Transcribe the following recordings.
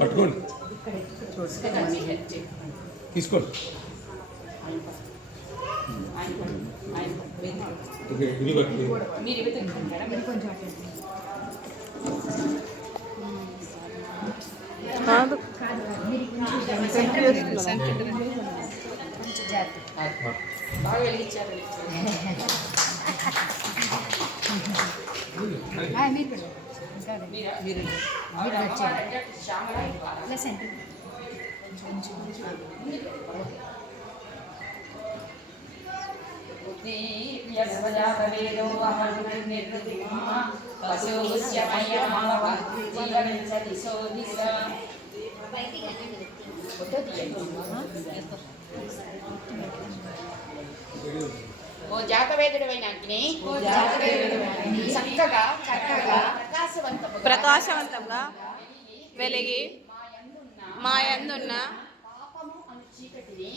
పట్టుకోండి, తీసుకోండి. బాగా వెలిగించారు. ఓ జాతవేదుడైన అగ్ని చక్కగా ప్రకాశవంతంగా వెలిగి మా యందున్న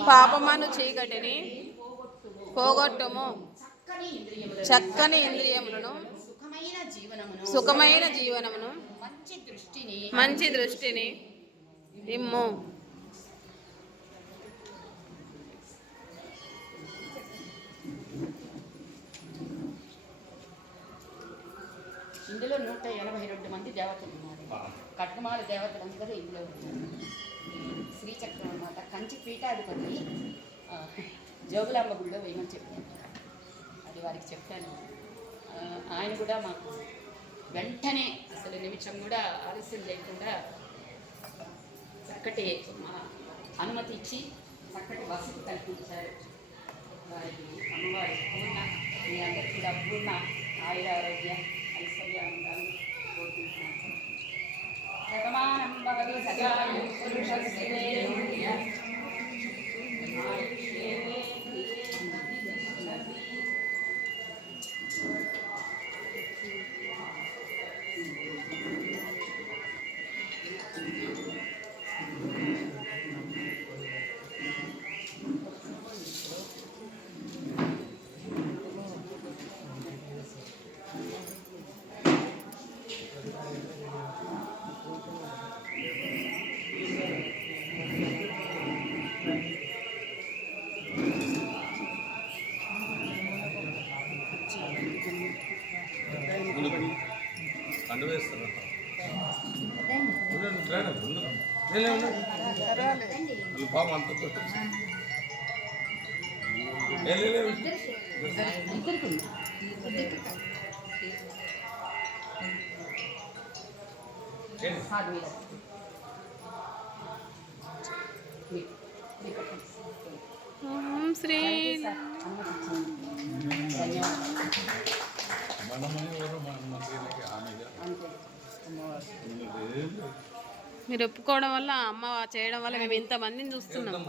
పాపమను చీకటిని పోగొట్టుము. చక్కని ఇంద్రియములను సుఖమైన జీవనమును మంచి దృష్టిని ఇమ్ము. ఇందులో 182 మంది దేవతలు ఉన్నారు. కట్కమాల దేవతలందరూ ఇందులో ఉన్నారు. శ్రీచక్రం అన్నమాట. కంచి పీఠాధిపతి జోగులాంబ గుడిలో వేయమని చెప్పాను. అది వారికి చెప్పాను. ఆయన కూడా మాకు వెంటనే అసలు నిమిషం కూడా ఆలస్యం లేకుండా చక్కటి అనుమతి ఇచ్చి చక్కటి వసతి కల్పించారు. వారికి అమ్మవారి పూర్ణ మీ అందరికీ కూడా పూర్ణ ఆయుర ఆరోగ్య ఐశ్వర్యం ఉండాలని కోరుకుంటున్నాను. శతమానం భవతి శతాయు పురుషస్య పాపం అంత శ్రీ మీరు ఒప్పుకోవడం వల్ల అమ్మ చేయడం వల్ల మేము ఇంతమందిని చూస్తున్నాం.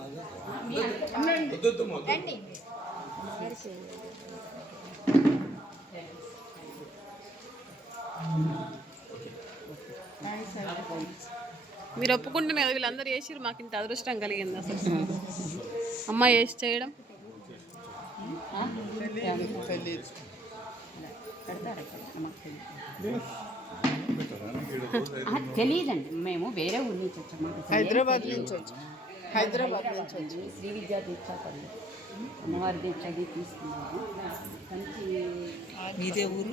మీరు ఒప్పుకుంటున్నారు కదా, వీళ్ళందరూ చేసిరు. మాకు ఇంత అదృష్టం కలిగింది అసలు అమ్మ చేసి చేయడం. తెలియదండి, మేము వేరే ఊరి నుంచి వచ్చాము. హైదరాబాద్ నుంచి వచ్చి శ్రీ విద్యా దీక్ష అమ్మవారి దీక్ష తీసుకున్నాము. మీదే ఊరు.